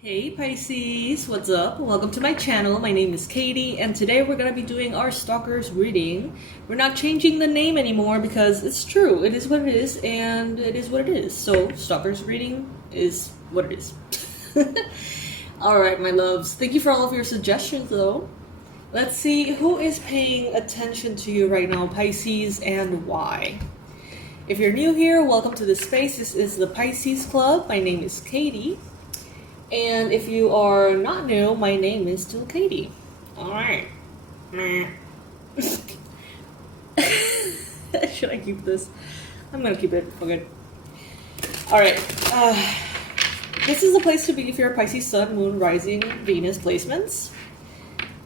Hey Pisces, what's up? Welcome to my channel. My name is Katie, and today we're going to be doing our Stalkers reading. We're not changing the name anymore because it's true. It is what it is, and it is what it is. So, Stalkers reading is what it is. Alright, my loves. Thank you for all of your suggestions, though. Let's see who is paying attention to you right now, Pisces, and why. If you're new here, welcome to the space. This is the Pisces Club. My name is Katie. And if you are not new, my name is still Katie. Alright. Should I keep this? I'm gonna keep it. Okay. Alright. This is the place to be if you're a Pisces Sun, Moon, Rising, Venus placements.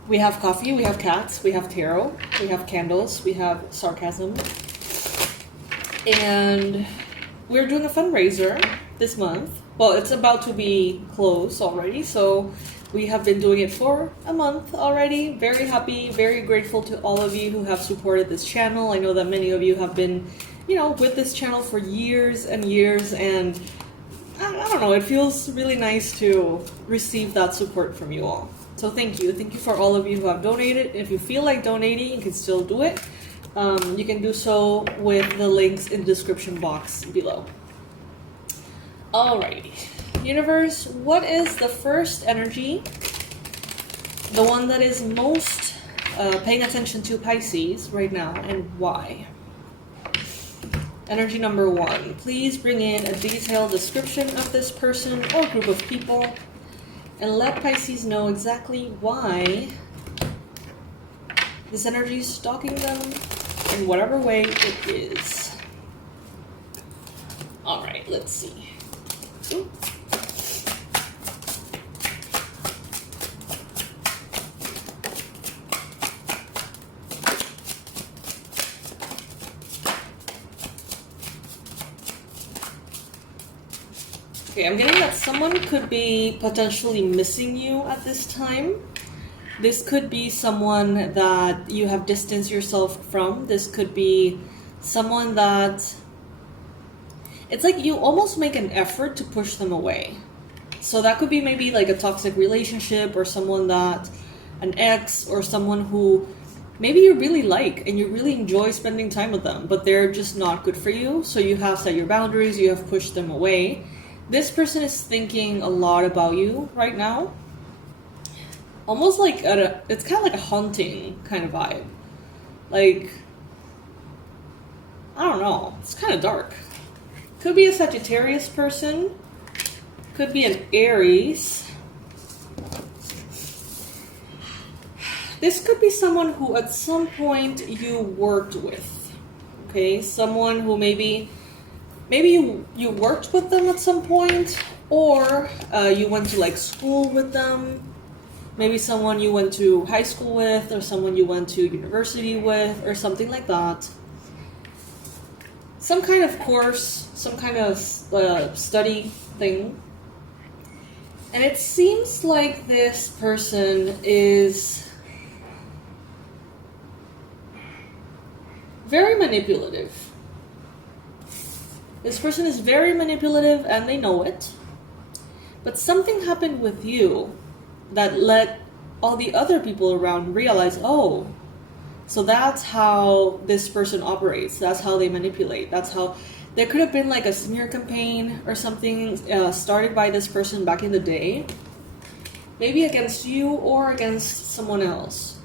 We have coffee, we have cats, we have tarot, we have candles, we have sarcasm. And we're doing a fundraiser this month. Well, it's about to be closed already, so we have been doing it for a month already. Very happy, very grateful to all of you who have supported this channel. I know that many of you have been, with this channel for years and years, and I don't know, it feels really nice to receive that support from you all. So thank you. Thank you for all of you who have donated. If you feel like donating, you can still do it. You can do so with the links in the description box below. Alrighty. Universe, what is the first energy? The one that is most paying attention to Pisces right now, and why? Energy number 1. Please bring in a detailed description of this person or group of people and let Pisces know exactly why this energy is stalking them in whatever way it is. Alright, let's see. Ooh. Okay, I'm getting that someone could be potentially missing you at this time. This could be someone that you have distanced yourself from. This could be someone that it's like you almost make an effort to push them away. So that could be maybe like a toxic relationship, or someone that, an ex, or someone who maybe you really like and you really enjoy spending time with them, but they're just not good for you. So you have set your boundaries, you have pushed them away. This person is thinking a lot about you right now. Almost like, it's kind of like a haunting kind of vibe. Like, I don't know, it's kind of dark. Could be a Sagittarius person. Could be an Aries. This could be someone who at some point you worked with. Okay, someone who maybe you worked with them at some point, or you went to like school with them. Maybe someone you went to high school with, or someone you went to university with, or something like that. Some kind of course, some kind of study thing. And it seems like this person is very manipulative. This person is very manipulative and they know it. But something happened with you that let all the other people around realize, oh, so that's how this person operates. That's how they manipulate. That's how there could have been like a smear campaign or something started by this person back in the day. Maybe against you or against someone else.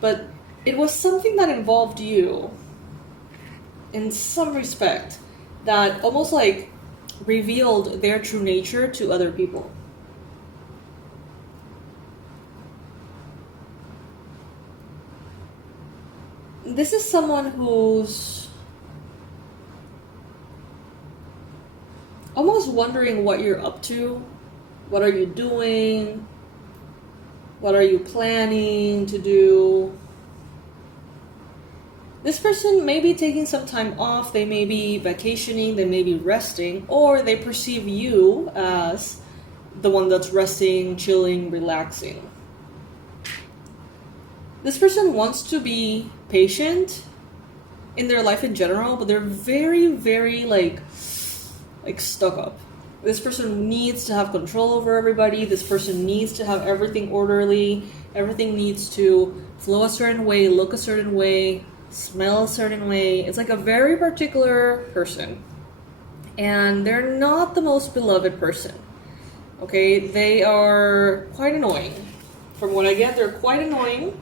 But it was something that involved you in some respect that almost like revealed their true nature to other people. This is someone who's almost wondering what you're up to. What are you doing? What are you planning to do? This person may be taking some time off. They may be vacationing. They may be resting. Or they perceive you as the one that's resting, chilling, relaxing. This person wants to be patient in their life in general, but they're very, very like stuck up. this person needs to have control over everybody. This person needs to have everything orderly. Everything needs to flow a certain way, look a certain way, smell a certain way. It's like a very particular person. And they're not the most beloved person. Okay, they are quite annoying. From what I get, they're quite annoying.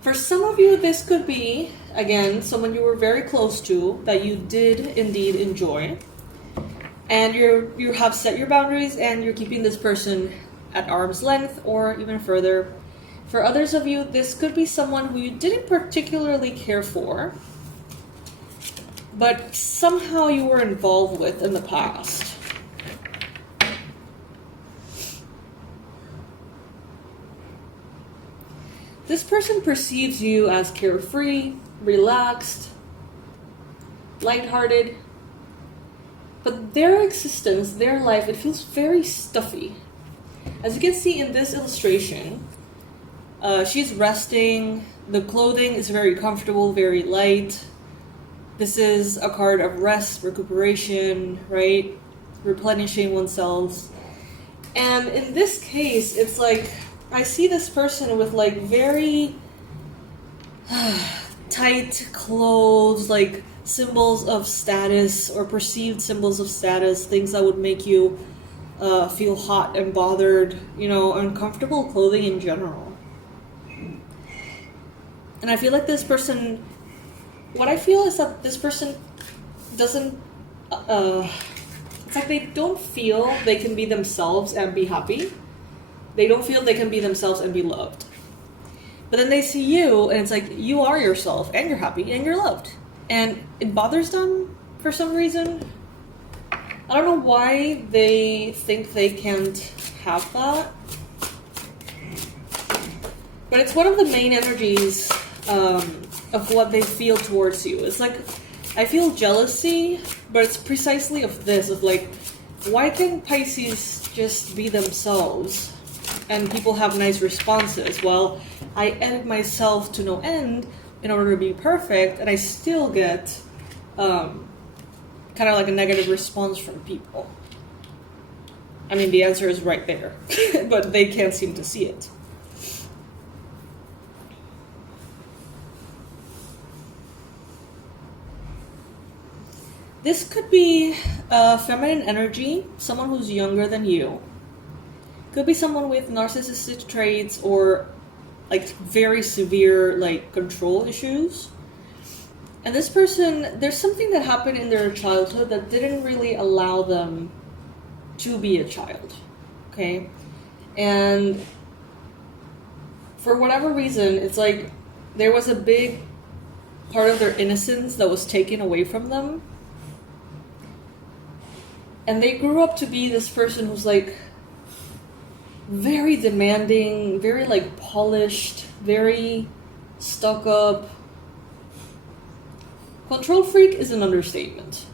For some of you, this could be, again, someone you were very close to that you did indeed enjoy. And you have set your boundaries and you're keeping this person at arm's length or even further. For others of you, this could be someone who you didn't particularly care for, but somehow you were involved with in the past. This person perceives you as carefree, relaxed, lighthearted. But their existence, their life, it feels very stuffy. As you can see in this illustration, she's resting. The clothing is very comfortable, very light. This is a card of rest, recuperation, right? Replenishing oneself. And in this case, it's like, I see this person with like very tight clothes, like symbols of status or perceived symbols of status, things that would make you feel hot and bothered, you know, uncomfortable clothing in general. And I feel like this person, what I feel is that this person doesn't, it's like they don't feel they can be themselves and be happy. They don't feel they can be themselves and be loved. But then they see you and it's like, you are yourself and you're happy and you're loved. And it bothers them for some reason. I don't know why they think they can't have that. But it's one of the main energies of what they feel towards you. It's like, I feel jealousy, but it's precisely of this, of like, why can't Pisces just be themselves? And people have nice responses. Well, I edit myself to no end in order to be perfect, and I still get kind of like a negative response from people. I mean, the answer is right there, but they can't seem to see it. This could be feminine energy, someone who's younger than you. Could be someone with narcissistic traits or like very severe like control issues. And this person, there's something that happened in their childhood that didn't really allow them to be a child, okay? And for whatever reason, it's like there was a big part of their innocence that was taken away from them. And they grew up to be this person who's like very demanding, very like polished, very stuck up. Control freak is an understatement.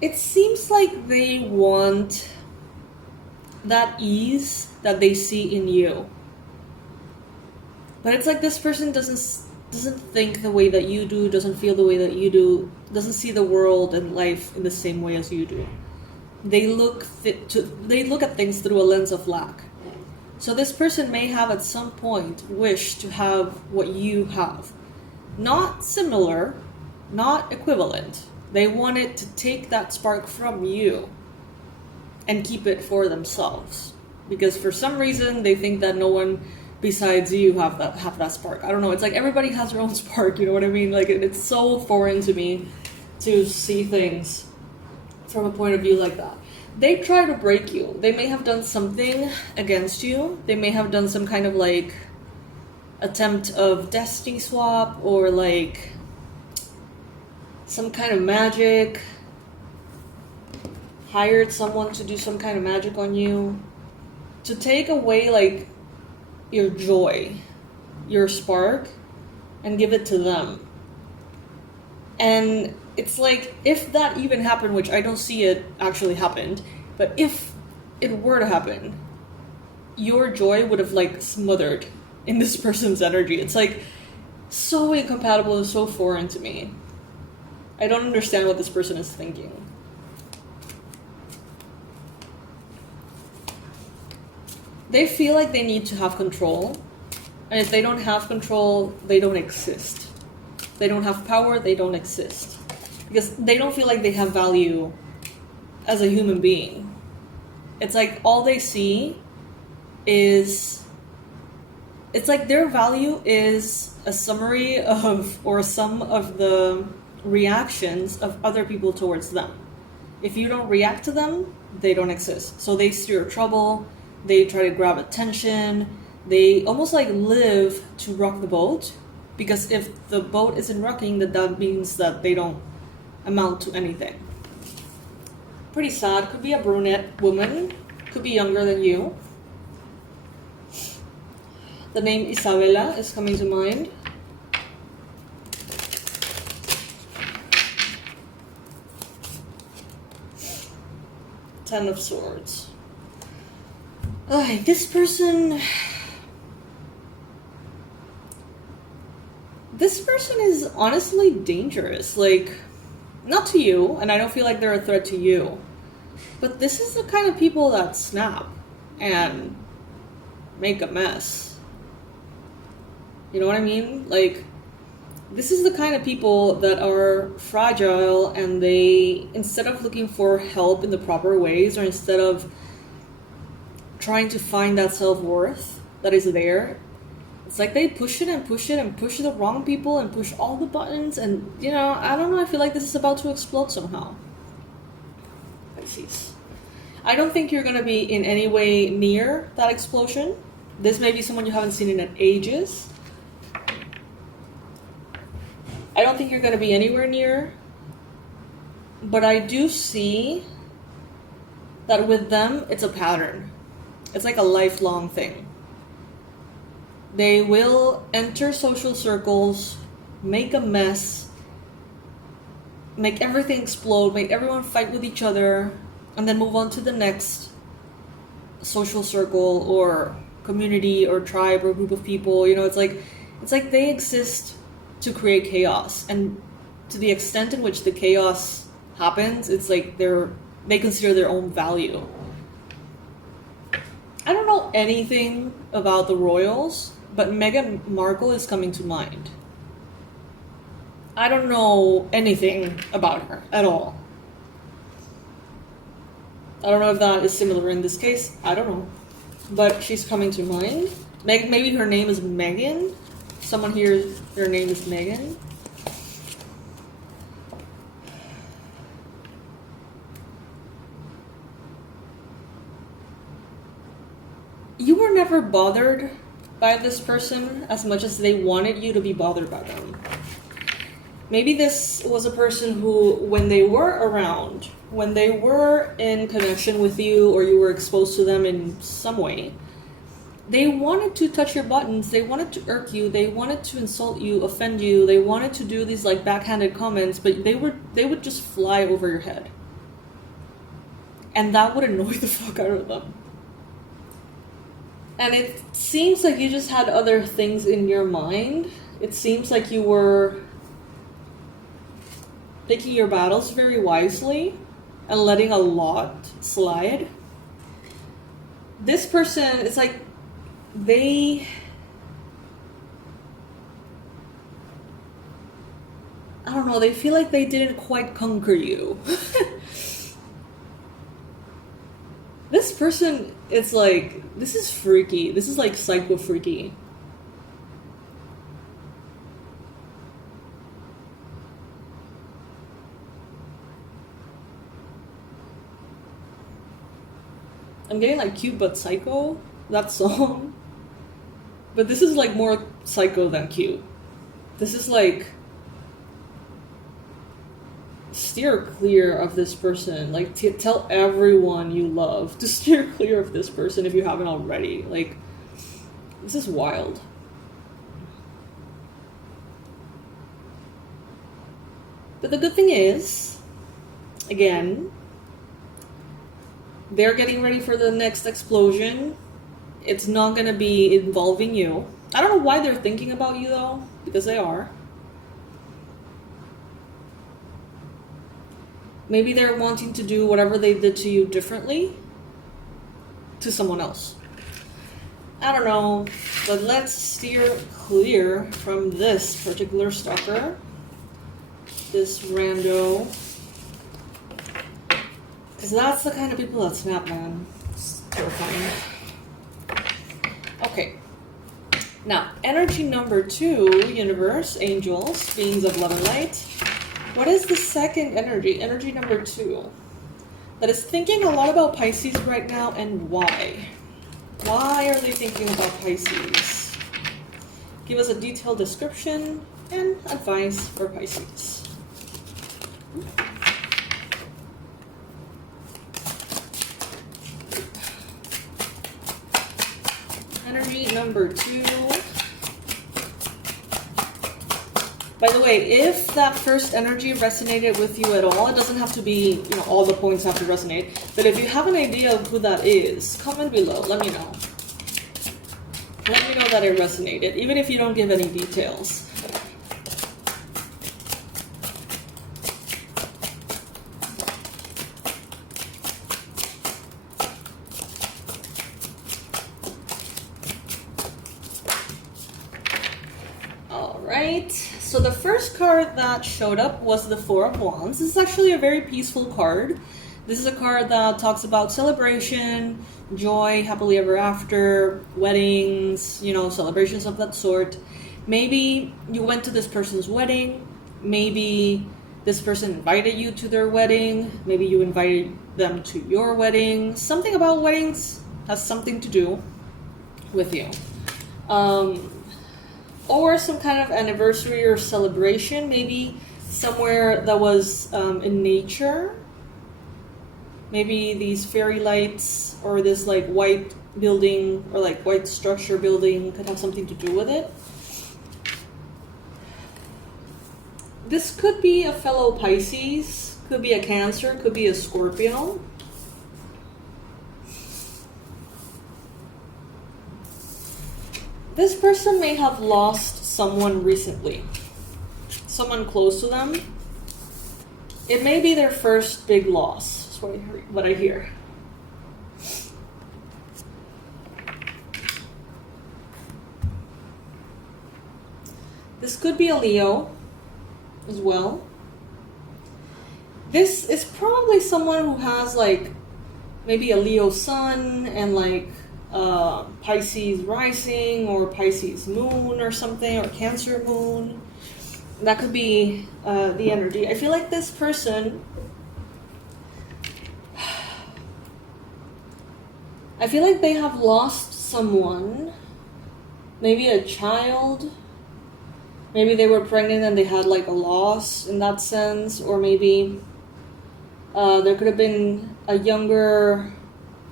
It seems like they want that ease that they see in you. But it's like this person doesn't think the way that you do, doesn't feel the way that you do, doesn't see the world and life in the same way as you do. They look at things through a lens of lack. So this person may have at some point wished to have what you have. Not similar, not equivalent. They wanted to take that spark from you and keep it for themselves. Because for some reason they think that no one besides you have that spark. I don't know, it's like everybody has their own spark, you know what I mean? Like it's so foreign to me to see things from a point of view like that. They try to break you. They may have done something against you. They may have done some kind of like attempt of destiny swap or like some kind of magic. Hired someone to do some kind of magic on you. To take away like your joy, your spark, and give it to them. And it's like, if that even happened, which I don't see it actually happened, but if it were to happen, your joy would have like smothered in this person's energy. It's like so incompatible and so foreign to me. I don't understand what this person is thinking. They feel like they need to have control. And if they don't have control, they don't exist. They don't have power, they don't exist. Because they don't feel like they have value as a human being. It's like all they see is... It's like their value is a summary of, or a sum of the reactions of other people towards them. If you don't react to them, they don't exist. So they steer trouble, they try to grab attention, they almost like live to rock the boat, because if the boat isn't rocking, that means that they don't amount to anything. Pretty sad. Could be a brunette woman, could be younger than you. The name Isabella is coming to mind. Ten of Swords. This person is honestly dangerous. Like, not to you, and I don't feel like they're a threat to you, but this is the kind of people that snap and make a mess. You know what I mean? Like, this is the kind of people that are fragile, and they, instead of looking for help in the proper ways, or instead of trying to find that self-worth that is there, it's like they push it and push it and push the wrong people and push all the buttons, and, you know, I don't know, I feel like this is about to explode somehow. Pisces. I don't think you're going to be in any way near that explosion. This may be someone you haven't seen in ages. I don't think you're going to be anywhere near, but I do see that with them, it's a pattern. It's like a lifelong thing. They will enter social circles, make a mess, make everything explode, make everyone fight with each other, and then move on to the next social circle or community or tribe or group of people. You know, it's like they exist to create chaos, and to the extent in which the chaos happens, it's like they consider their own value. I don't know anything about the royals, but Meghan Markle is coming to mind. I don't know anything about her at all. I don't know if that is similar in this case. I don't know. But she's coming to mind. Maybe her name is Megan. Someone here, their name is Megan. You were never bothered by this person as much as they wanted you to be bothered by them. Maybe this was a person who, when they were around, when they were in connection with you, or you were exposed to them in some way, they wanted to touch your buttons, they wanted to irk you, they wanted to insult you, offend you, they wanted to do these like backhanded comments, but they would just fly over your head. And that would annoy the fuck out of them. And it seems like you just had other things in your mind. It seems like you were picking your battles very wisely and letting a lot slide. This person, it's like I don't know, they feel like they didn't quite conquer you. This person, it's like, this is freaky. This is like psycho freaky. I'm getting like Cute But Psycho, that song. But this is like more psycho than cute. This is like, steer clear of this person. Like, tell everyone you love to steer clear of this person if you haven't already. Like, this is wild. But the good thing is, again, they're getting ready for the next explosion. It's not gonna be involving you. I don't know why they're thinking about you though, because they are. Maybe they're wanting to do whatever they did to you differently to someone else. I don't know, but let's steer clear from this particular stalker, this rando, because that's the kind of people that snap, man. It's terrifying. Okay. Now, energy number 2, universe, angels, beings of love and light. What is the second energy? Energy number 2. That is thinking a lot about Pisces right now, and why? Why are they thinking about Pisces? Give us a detailed description and advice for Pisces. Energy number 2. By the way, if that first energy resonated with you at all, it doesn't have to be, all the points have to resonate. But if you have an idea of who that is, comment below. Let me know. Let me know that it resonated, even if you don't give any details. All right. So the first card that showed up was the Four of Wands. This is actually a very peaceful card. This is a card that talks about celebration, joy, happily ever after, weddings, celebrations of that sort. Maybe you went to this person's wedding. Maybe this person invited you to their wedding. Maybe you invited them to your wedding. Something about weddings has something to do with you. Or some kind of anniversary or celebration, maybe somewhere that was in nature. Maybe these fairy lights or this white building or white structure building could have something to do with it. This could be a fellow Pisces, could be a Cancer, could be a Scorpio. This person may have lost someone recently, someone close to them. It may be their first big loss, is what I hear. This could be a Leo as well. This is probably someone who has maybe a Leo sun and Pisces rising or Pisces moon or something, or Cancer moon. That could be the energy. I feel like this person, I feel like they have lost someone, maybe a child. Maybe they were pregnant and they had a loss in that sense, or maybe there could have been a younger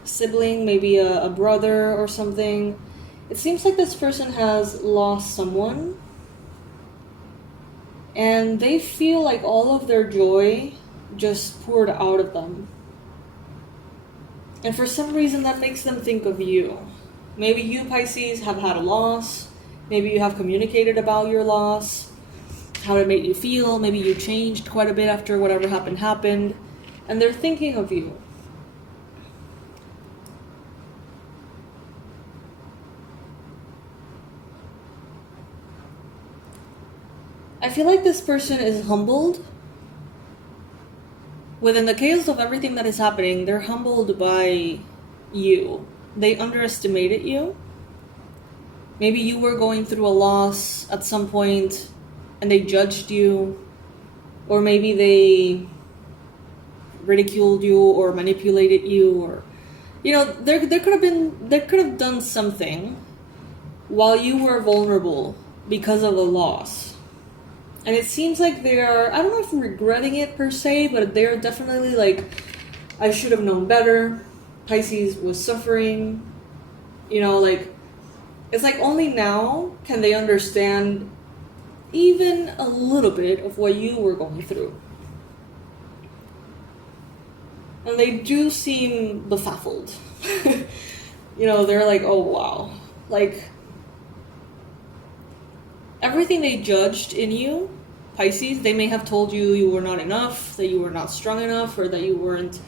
sibling, maybe a brother or something. It seems like this person has lost someone, and they feel like all of their joy just poured out of them. And for some reason that makes them think of you. Maybe you, Pisces, have had a loss. Maybe you have communicated about your loss, how it made you feel. Maybe you changed quite a bit after whatever happened. And they're thinking of you. I feel like this person is humbled. Within the chaos of everything that is happening, they're humbled by you. They underestimated you. Maybe you were going through a loss at some point and they judged you. Or maybe they ridiculed you or manipulated you, or there could have done something while you were vulnerable because of a loss. And it seems like they're, I don't know if regretting it per se, but they're definitely I should have known better. Pisces was suffering. It's only now can they understand even a little bit of what you were going through. And they do seem befuddled. They're oh wow. Everything they judged in you, Pisces, they may have told you you were not enough, that you were not strong enough, or that you weren't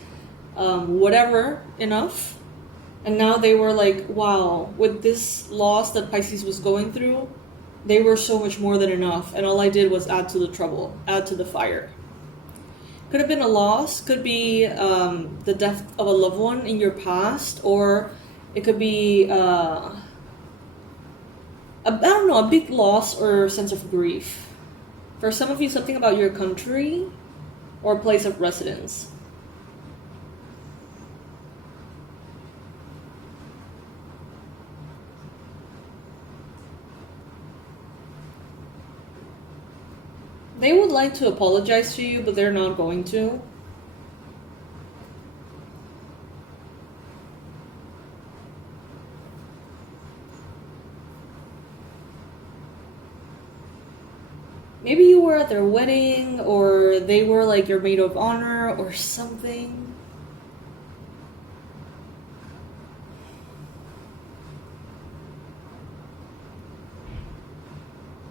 whatever enough. And now they were like, wow, with this loss that Pisces was going through, they were so much more than enough. And all I did was add to the trouble, add to the fire. Could have been a loss, could be the death of a loved one in your past, or it could be, I don't know, a big loss or sense of grief. For some of you, something about your country or place of residence. They would like to apologize to you, but they're not going to. Maybe you were at their wedding, or they were like your maid of honor or something.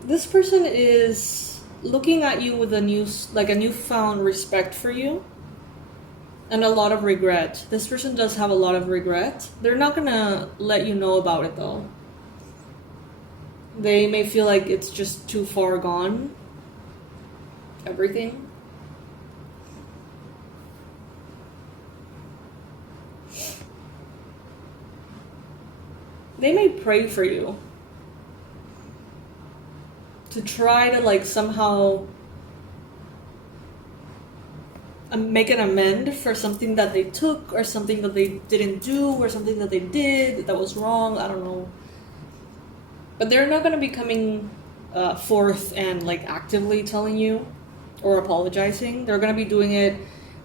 This person is looking at you with a newfound respect for you and a lot of regret. This person does have a lot of regret. They're not gonna let you know about it though. They may feel like it's just too far gone. Everything. They may pray for you to try to like somehow make an amend for something that they took, or something that they didn't do, or something that they did that was wrong. I don't know. But they're not going to be coming forth and like actively telling you or apologizing. They're going to be doing it.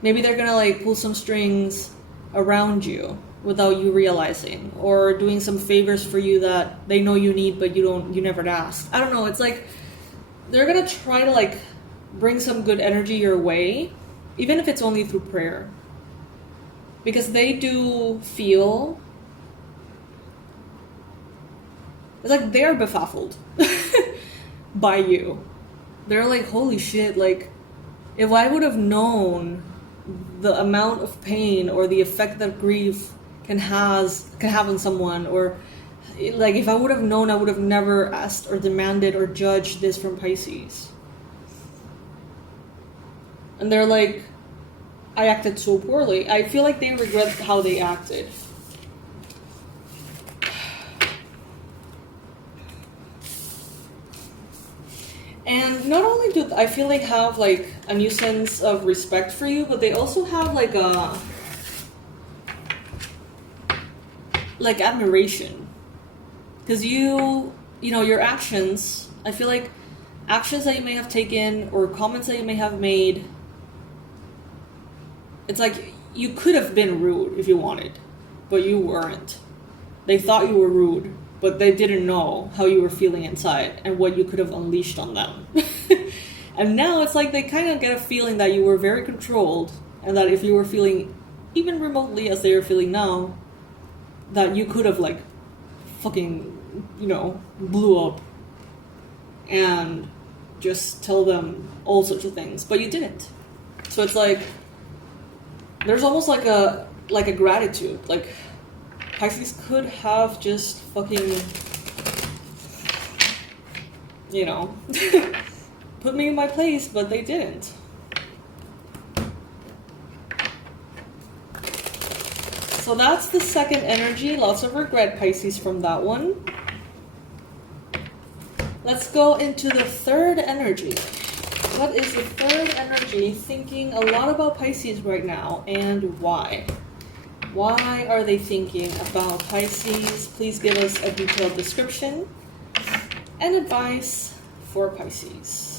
Maybe they're going to like pull some strings around you without you realizing, or doing some favors for you that they know you need, but you never asked. I don't know. It's like they're going to try to like bring some good energy your way, even if it's only through prayer. Because they do feel it's like they're befuddled by you. They're like, holy shit, like, if I would have known the amount of pain or the effect that grief can have on someone, or like if I would have known, I would have never asked or demanded or judged this from Pisces. And they're like, I acted so poorly. I feel like they regret how they acted. And not only do I feel like have like a new sense of respect for you, but they also have like admiration. Because you know, your actions, I feel like actions that you may have taken or comments that you may have made, it's like you could have been rude if you wanted, but you weren't. They thought you were rude, but they didn't know how you were feeling inside and what you could have unleashed on them. And now it's like they kind of get a feeling that you were very controlled, and that if you were feeling even remotely as they are feeling now, that you could have like fucking, you know, blew up and just tell them all sorts of things, but you didn't. So it's like there's almost like a gratitude, like Pisces could have just fucking, you know, put me in my place, but they didn't. So that's the second energy. Lots of regret, Pisces, from that one. Let's go into the third energy. What is the third energy thinking a lot about Pisces right now, and why? Why are they thinking about Pisces? Please give us a detailed description and advice for Pisces.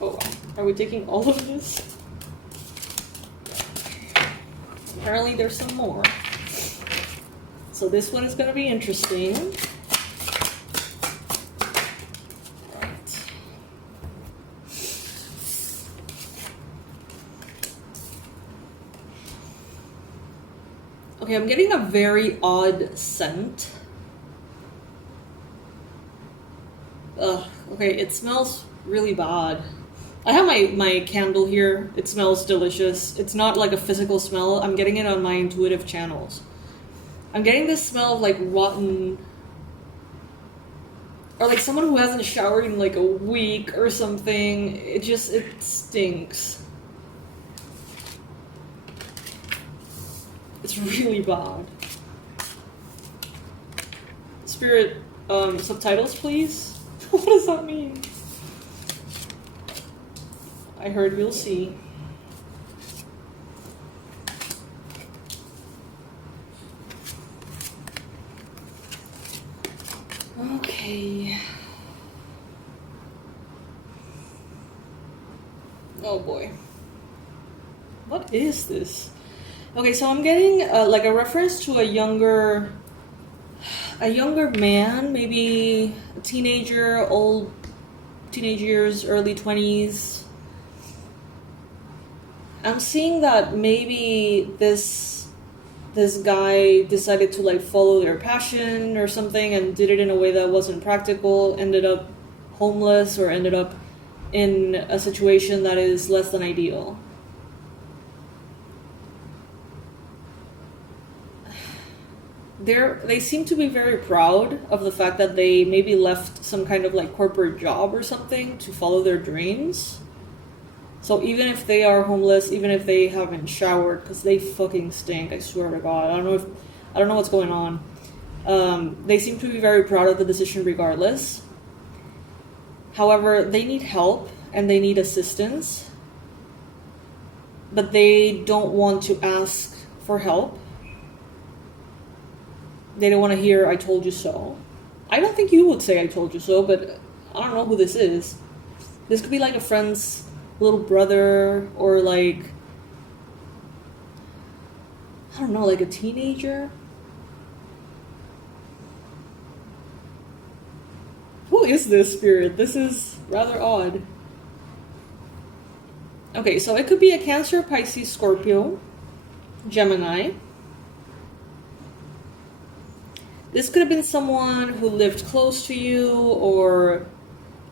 Oh, are we taking all of this? Apparently there's some more. So this one is going to be interesting. Okay, I'm getting a very odd scent. Ugh, okay, it smells really bad. I have my candle here. It smells delicious. It's not like a physical smell. I'm getting it on my intuitive channels. I'm getting this smell of like rotten, or like someone who hasn't showered in like a week or something. It stinks. It's really bad. Spirit, subtitles please? What does that mean? I heard you'll see. Okay. Oh boy. What is this? Okay, so I'm getting like a reference to a younger man, maybe a teenager, old teenage years, early 20s. I'm seeing that maybe this guy decided to like follow their passion or something and did it in a way that wasn't practical, ended up homeless or ended up in a situation that is less than ideal. They seem to be very proud of the fact that they maybe left some kind of like corporate job or something to follow their dreams. So even if they are homeless, even if they haven't showered, because they fucking stink, I swear to God. I don't know what's going on. They seem to be very proud of the decision regardless. However, they need help and they need assistance, but they don't want to ask for help. They don't want to hear, "I told you so." I don't think you would say "I told you so," but I don't know who this is. This could be like a friend's little brother, or like, I don't know, like a teenager. Who is this spirit? This is rather odd. Okay, so it could be a Cancer, Pisces, Scorpio, Gemini. This could have been someone who lived close to you or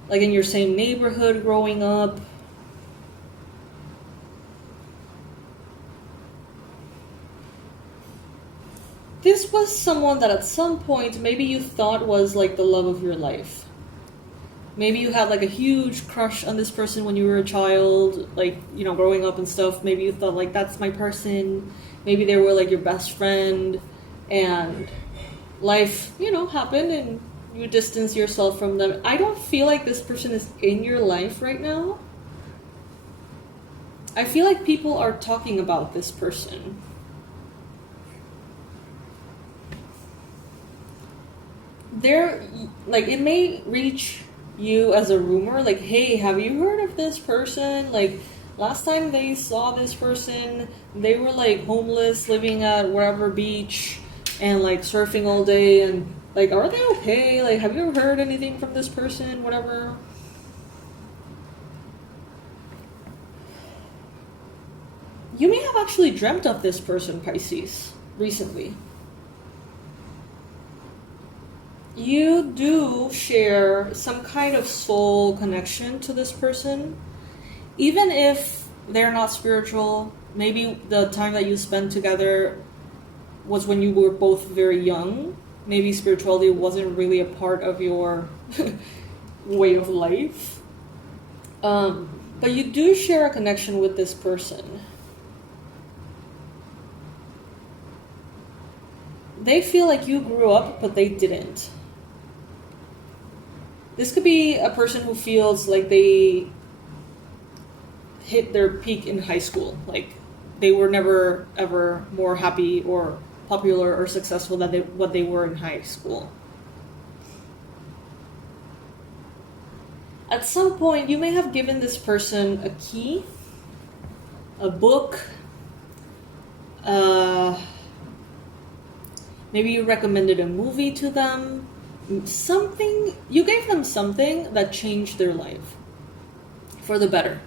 like in your same neighborhood growing up. This was someone that at some point maybe you thought was like the love of your life. Maybe you had like a huge crush on this person when you were a child, like, you know, growing up and stuff. Maybe you thought like, that's my person. Maybe they were like your best friend, and life, you know, happened and you distance yourself from them. I don't feel like this person is in your life right now. I feel like people are talking about this person. They're like, it may reach you as a rumor, like, "Hey, have you heard of this person? Like, last time they saw this person, they were like homeless, living at wherever beach and like surfing all day, and like, are they okay? Like, have you ever heard anything from this person?" Whatever. You may have actually dreamt of this person, Pisces, recently. You do share some kind of soul connection to this person. Even if they're not spiritual, maybe the time that you spent together was when you were both very young. Maybe spirituality wasn't really a part of your way of life. But you do share a connection with this person. They feel like you grew up, but they didn't. This could be a person who feels like they hit their peak in high school. Like, they were never, ever more happy or popular or successful than what they were in high school. At some point, you may have given this person a key, a book, maybe you recommended a movie to them, something, you gave them something that changed their life for the better.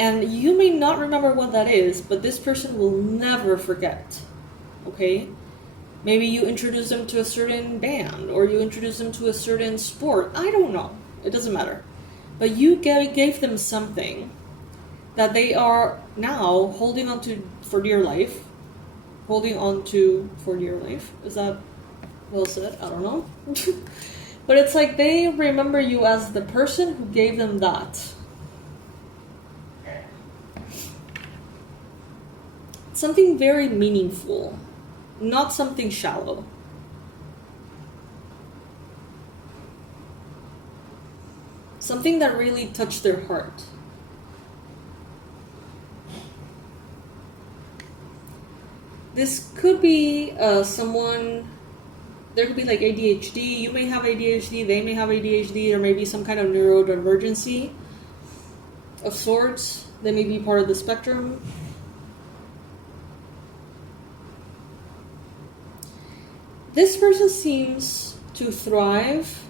And you may not remember what that is, but this person will never forget. Okay? Maybe you introduce them to a certain band, or you introduce them to a certain sport. I don't know. It doesn't matter. But you gave them something that they are now holding on to for dear life. Holding on to for dear life. Is that well said? I don't know. But it's like they remember you as the person who gave them that. Something very meaningful, not something shallow. Something that really touched their heart. This could be someone, there could be like ADHD, you may have ADHD, they may have ADHD, or maybe some kind of neurodivergency of sorts. They may be part of the spectrum. This person seems to thrive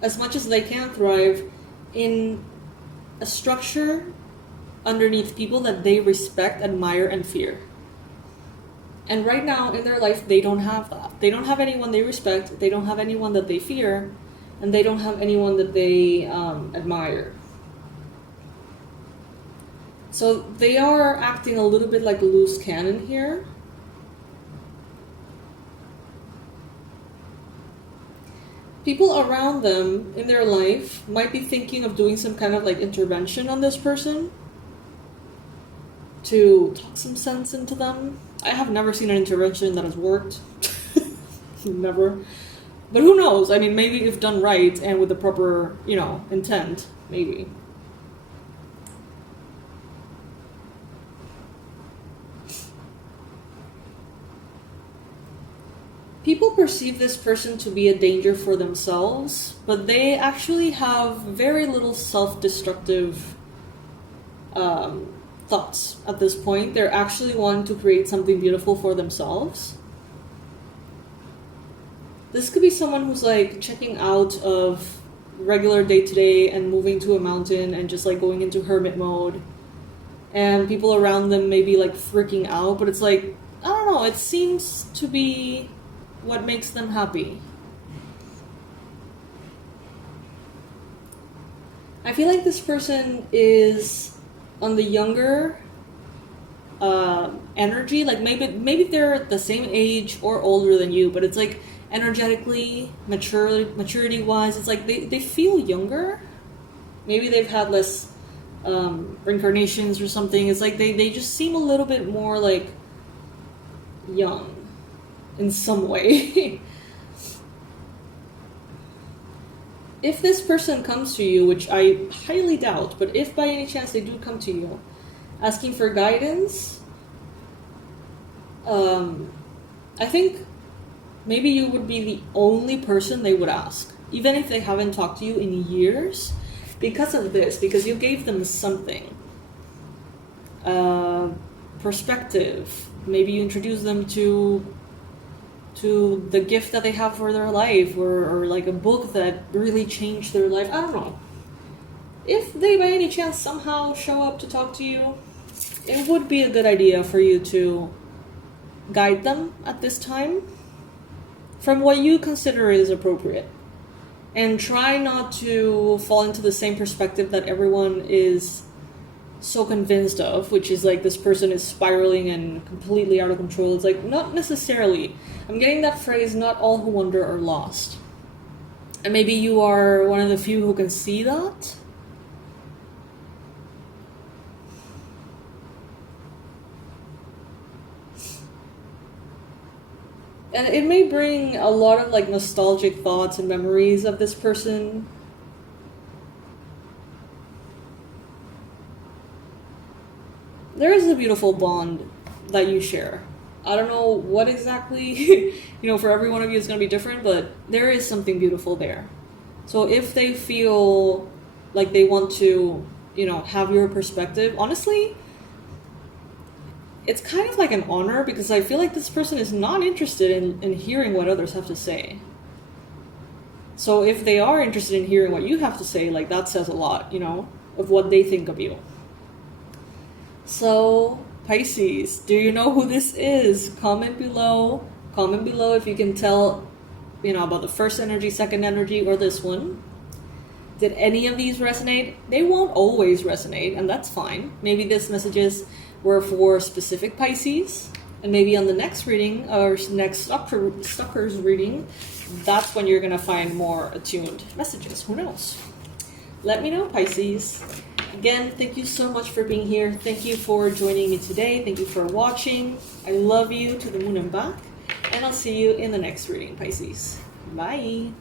as much as they can thrive in a structure underneath people that they respect, admire, and fear. And right now in their life, they don't have that. They don't have anyone they respect, they don't have anyone that they fear, and they don't have anyone that they admire. So they are acting a little bit like a loose cannon here. People around them in their life might be thinking of doing some kind of like intervention on this person to talk some sense into them. I have never seen an intervention that has worked. Never. But who knows? I mean, maybe if done right and with the proper, intent, maybe. People perceive this person to be a danger for themselves, but they actually have very little self-destructive thoughts at this point. They're actually wanting to create something beautiful for themselves. This could be someone who's like checking out of regular day-to-day and moving to a mountain and just like going into hermit mode. And people around them may be like freaking out, but it's like, I don't know, it seems to be what makes them happy. I feel like this person is on the younger energy, like maybe they're the same age or older than you, but it's like energetically, maturity wise, it's like they feel younger. Maybe they've had less reincarnations or something. It's like they just seem a little bit more like young in some way. If this person comes to you, which I highly doubt, but if by any chance they do come to you asking for guidance, I think maybe you would be the only person they would ask, even if they haven't talked to you in years, because of this, because you gave them something. Perspective. Maybe you introduce them to the gift that they have for their life, or like a book that really changed their life. I don't know. If they by any chance somehow show up to talk to you, it would be a good idea for you to guide them at this time from what you consider is appropriate. And try not to fall into the same perspective that everyone is so convinced of, which is like this person is spiraling and completely out of control. It's like, not necessarily. I'm getting that phrase, not all who wander are lost. And maybe you are one of the few who can see that. And it may bring a lot of like nostalgic thoughts and memories of this person. There is a beautiful bond that you share. I don't know what exactly, for every one of you it's going to be different, but there is something beautiful there. So if they feel like they want to, have your perspective, honestly, it's kind of like an honor, because I feel like this person is not interested in hearing what others have to say. So if they are interested in hearing what you have to say, like that says a lot, of what they think of you. So, Pisces, do you know who this is? Comment below. Comment below if you can tell, about the first energy, second energy, or this one. Did any of these resonate? They won't always resonate, and that's fine. Maybe these messages were for specific Pisces, and maybe on the next reading, or next Stalkers reading, that's when you're going to find more attuned messages. Who knows? Let me know, Pisces. Again, thank you so much for being here. Thank you for joining me today. Thank you for watching. I love you to the moon and back, and I'll see you in the next reading, Pisces. Bye.